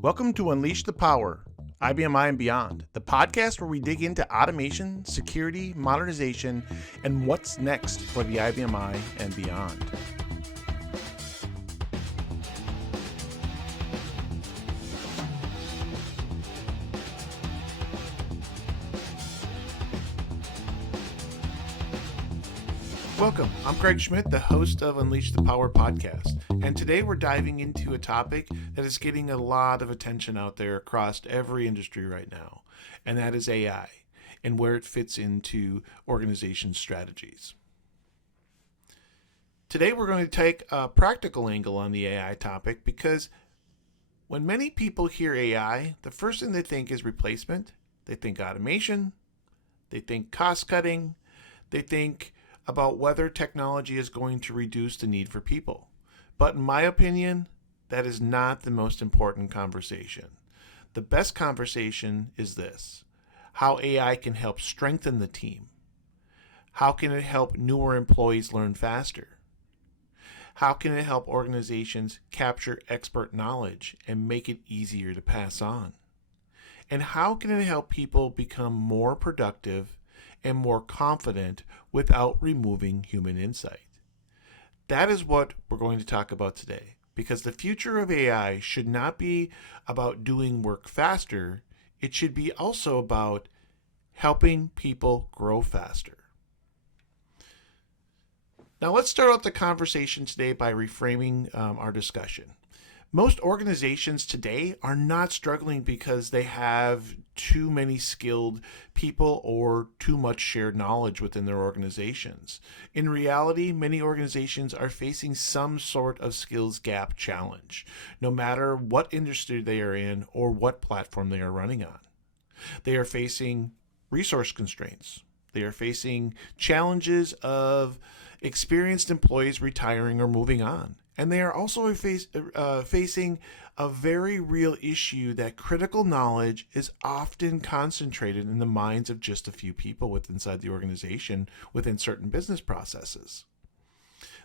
Welcome to Unleash the Power, IBMI and Beyond, the podcast where we dig into automation, security, modernization, and what's next for the IBMI and beyond. Welcome. I'm Craig Schmidt, the host of Unleash the Power podcast. And today we're diving into a topic that is getting a lot of attention out there across every industry right now. And that is AI and where it fits into organization strategies. Today we're going to take a practical angle on the AI topic because when many people hear AI, the first thing they think is replacement. They think automation. They think cost cutting. They think about whether technology is going to reduce the need for people. But in my opinion, that is not the most important conversation. The best conversation is this: how AI can help strengthen the team. How can it help newer employees learn faster? How can it help organizations capture expert knowledge and make it easier to pass on? And how can it help people become more productive and more confident without removing human insight? That is what we're going to talk about today, because the future of AI should not be about doing work faster. It should be also about helping people grow faster. Now let's start out the conversation today by reframing our discussion. Most organizations today are not struggling because they have too many skilled people or too much shared knowledge within their organizations. In reality, many organizations are facing some sort of skills gap challenge, no matter what industry they are in or what platform they are running on. They are facing resource constraints. They are facing challenges of experienced employees retiring or moving on. And they are also facing a very real issue that critical knowledge is often concentrated in the minds of just a few people inside the organization within certain business processes.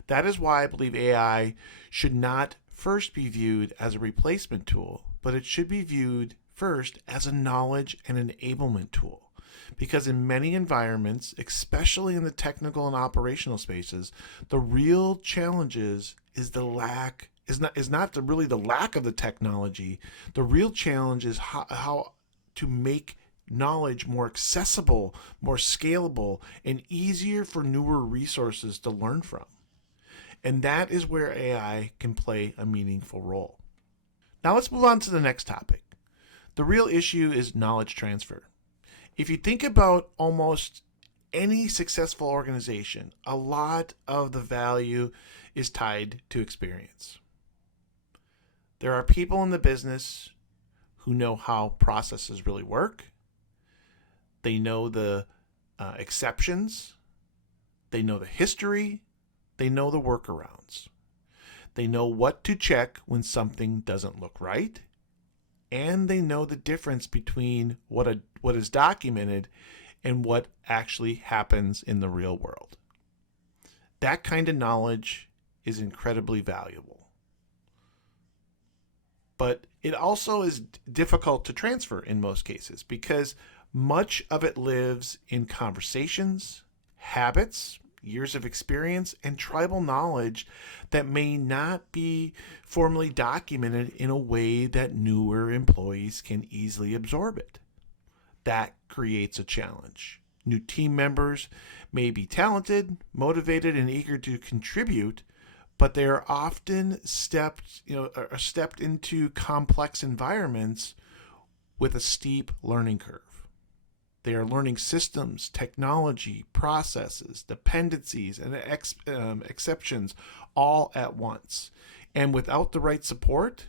That is why I believe AI should not first be viewed as a replacement tool, but it should be viewed first as a knowledge and enablement tool. Because in many environments, especially in the technical and operational spaces, the real challenges is not really the lack of the technology. The real challenge is how to make knowledge more accessible, more scalable, and easier for newer resources to learn from. And that is where AI can play a meaningful role. Now let's move on to the next topic. The real issue is knowledge transfer. If you think about almost any successful organization, a lot of the value is tied to experience. There are people in the business who know how processes really work. They know the exceptions. They know the history. They know the workarounds. They know what to check when something doesn't look right. And they know the difference between what is documented and what actually happens in the real world. That kind of knowledge is incredibly valuable. But it also is difficult to transfer in most cases because much of it lives in conversations, habits, years of experience, and tribal knowledge that may not be formally documented in a way that newer employees can easily absorb it. That creates a challenge. New team members may be talented, motivated, and eager to contribute, but they are often stepped into complex environments with a steep learning curve. They are learning systems, technology, processes, dependencies, and exceptions all at once. And without the right support,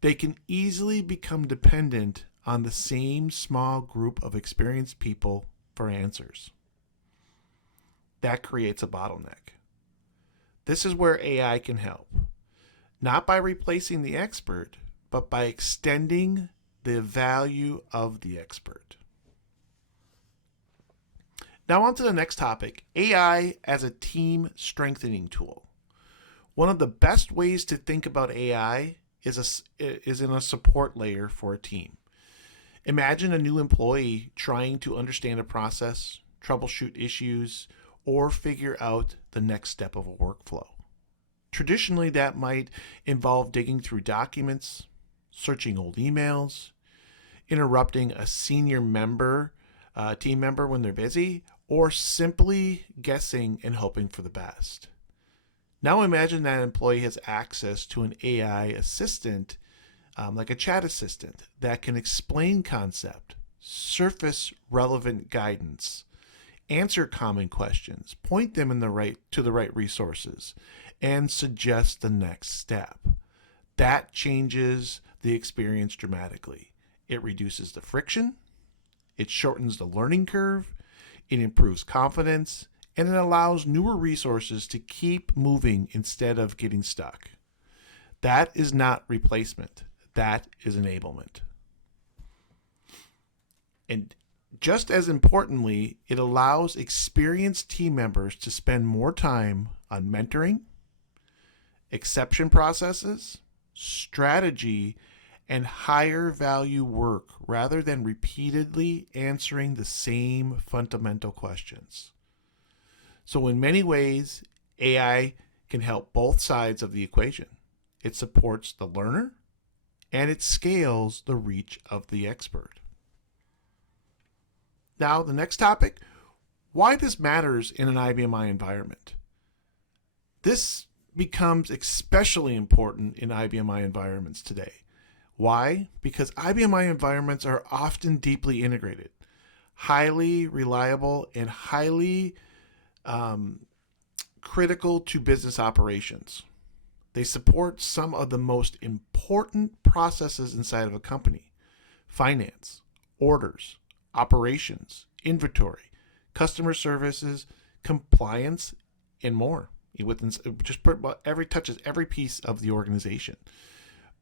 they can easily become dependent on the same small group of experienced people for answers. That creates a bottleneck. This is where AI can help, not by replacing the expert, but by extending the value of the expert. Now on to the next topic, AI as a team strengthening tool. One of the best ways to think about AI is in a support layer for a team. Imagine a new employee trying to understand a process, troubleshoot issues, or figure out the next step of a workflow. Traditionally, that might involve digging through documents, searching old emails, interrupting a senior team member when they're busy, or simply guessing and hoping for the best. Now imagine that employee has access to an AI assistant, like a chat assistant, that can explain concept, surface relevant guidance, answer common questions, point them to the right resources, and suggest the next step. That changes the experience dramatically. It reduces the friction, it shortens the learning curve, it improves confidence, and it allows newer resources to keep moving instead of getting stuck. That is not replacement. That is enablement. And just as importantly, it allows experienced team members to spend more time on mentoring, exception processes, strategy, and higher value work rather than repeatedly answering the same fundamental questions. So in many ways, AI can help both sides of the equation. It supports the learner and it scales the reach of the expert. Now, the next topic, why this matters in an IBMI environment. This becomes especially important in IBMI environments today. Why? Because IBMI environments are often deeply integrated, highly reliable, and highly critical to business operations. They support some of the most important processes inside of a company: finance, orders, operations, inventory, customer services, compliance, and more. Touches every piece of the organization.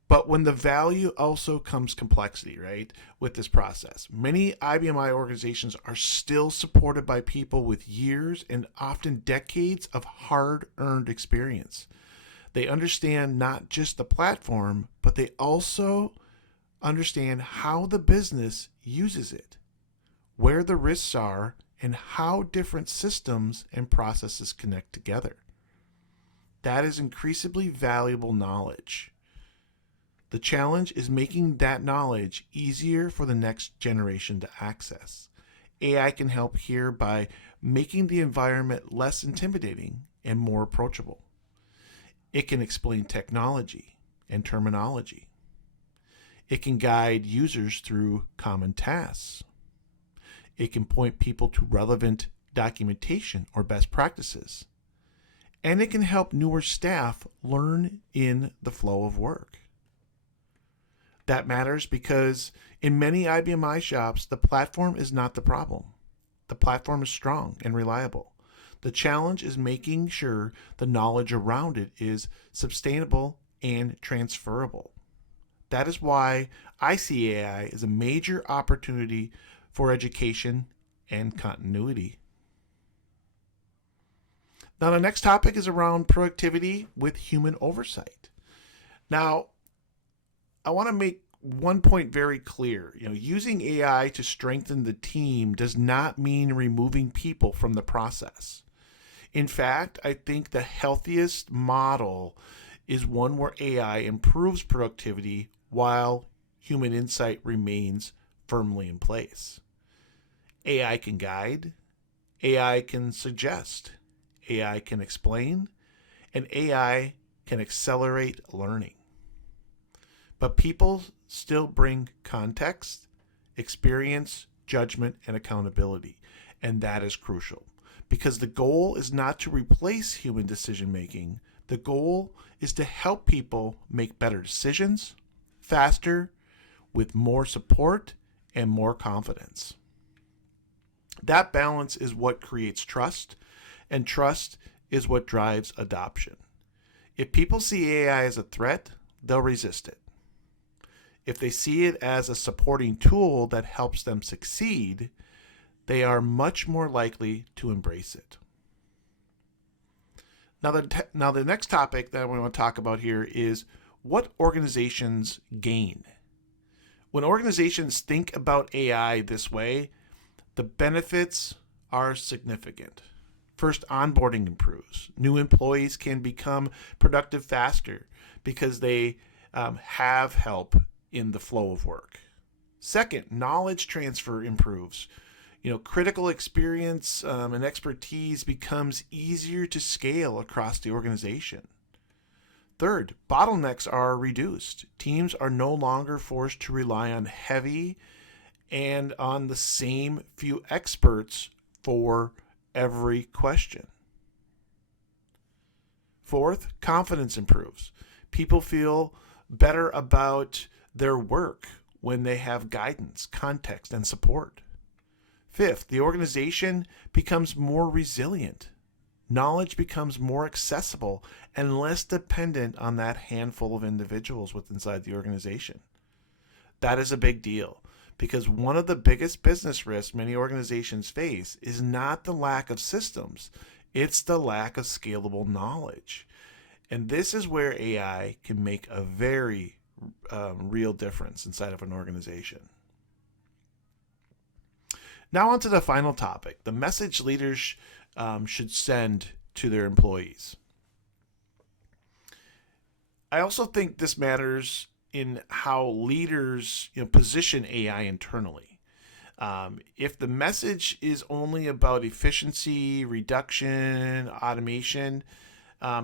But when the value also comes complexity, right, with this process. Many IBMI organizations are still supported by people with years and often decades of hard-earned experience. They understand not just the platform, but they also understand how the business uses it, where the risks are, and how different systems and processes connect together. That is increasingly valuable knowledge. The challenge is making that knowledge easier for the next generation to access. AI can help here by making the environment less intimidating and more approachable. It can explain technology and terminology. It can guide users through common tasks. It can point people to relevant documentation or best practices. And it can help newer staff learn in the flow of work. That matters because in many IBMI shops, the platform is not the problem. The platform is strong and reliable. The challenge is making sure the knowledge around it is sustainable and transferable. That is why I see AI as a major opportunity for education and continuity. Now, the next topic is around productivity with human oversight. Now, I want to make one point very clear. Using AI to strengthen the team does not mean removing people from the process. In fact, I think the healthiest model is one where AI improves productivity while human insight remains firmly in place. AI can guide, AI can suggest, AI can explain, and AI can accelerate learning. But people still bring context, experience, judgment, and accountability. And that is crucial because the goal is not to replace human decision making. The goal is to help people make better decisions faster, with more support and more confidence. That balance is what creates trust, and trust is what drives adoption. If people see AI as a threat, they'll resist it. If they see it as a supporting tool that helps them succeed, they are much more likely to embrace it. Now the next topic that we want to talk about here is what organizations gain. When organizations think about AI this way, the benefits are significant. First, onboarding improves. New employees can become productive faster because they have help in the flow of work. Second, knowledge transfer improves. Critical experience and expertise becomes easier to scale across the organization. Third, bottlenecks are reduced. Teams are no longer forced to rely on heavy and on the same few experts for every question. Fourth, confidence improves. People feel better about their work when they have guidance, context, and support. Fifth, the organization becomes more resilient. Knowledge becomes more accessible and less dependent on that handful of individuals inside the organization. That is a big deal because one of the biggest business risks many organizations face is not the lack of systems, it's the lack of scalable knowledge. And this is where AI can make a very real difference inside of an organization. Now on to the final topic, the message leaders should send to their employees. I also think this matters in how leaders position AI internally. If the message is only about efficiency, reduction, automation,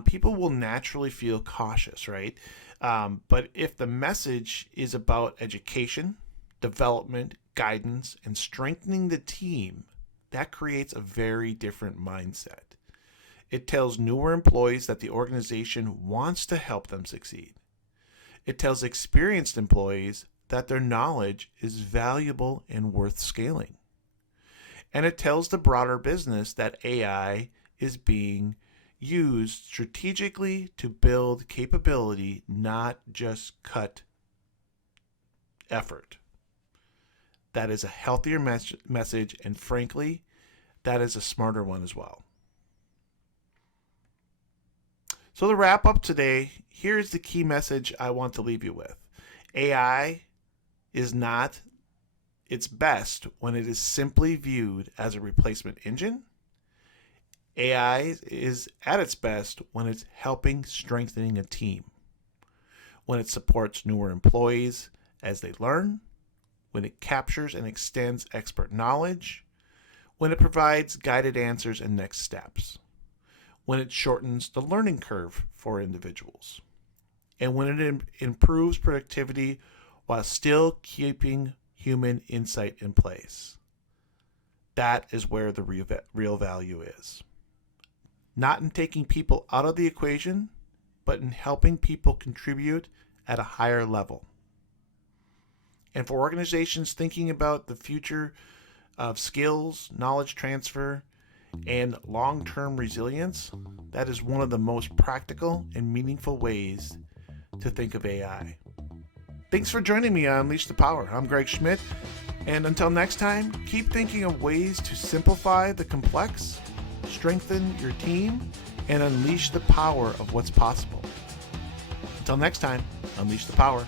people will naturally feel cautious, right? But if the message is about education, development, guidance, and strengthening the team, that creates a very different mindset. It tells newer employees that the organization wants to help them succeed. It tells experienced employees that their knowledge is valuable and worth scaling. And it tells the broader business that AI is being used strategically to build capability, not just cut effort. That is a healthier message, and frankly, that is a smarter one as well. So to wrap up today, here's the key message I want to leave you with. AI is not its best when it is simply viewed as a replacement engine. AI is at its best when it's helping strengthening a team, when it supports newer employees as they learn, when it captures and extends expert knowledge, when it provides guided answers and next steps, when it shortens the learning curve for individuals, and when it improves productivity while still keeping human insight in place. That is where the real value is. Not in taking people out of the equation, but in helping people contribute at a higher level. And for organizations thinking about the future of skills, knowledge transfer, and long-term resilience, that is one of the most practical and meaningful ways to think of AI. Thanks for joining me on Unleash the Power. I'm Greg Schmidt, and until next time, keep thinking of ways to simplify the complex, strengthen your team, and unleash the power of what's possible. Until next time, unleash the power.